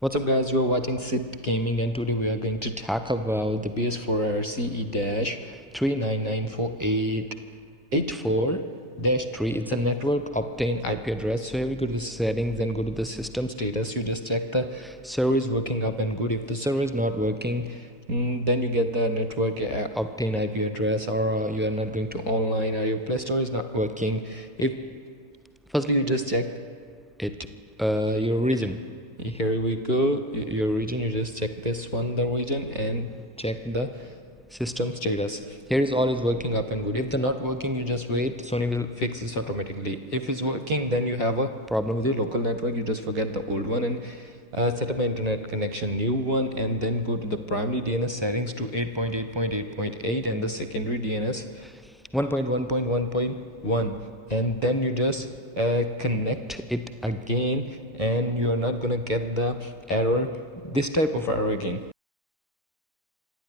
What's up guys, you are watching Sit Gaming and today we are going to talk about the PS4 CE-39984-3. It's a network obtained IP address. So here we go to settings and go to the system status. You just check the server is working up and good. If the server is not working, then you get the network obtained IP address, or you are not going to online, or your Play Store is not working. If firstly you just check it your region. Here we go, your region. You just check this one, the region, and check the system status. Here is all is working up and good. If they're not working, you just wait. Sony will fix this automatically. If it's working, then you have a problem with your local network. You just forget the old one and set up an internet connection, new one, and then go to the primary DNS settings to 8.8.8.8 and the secondary DNS 1.1.1.1, and then you just connect it again, and you're not gonna get the error, this type of error again.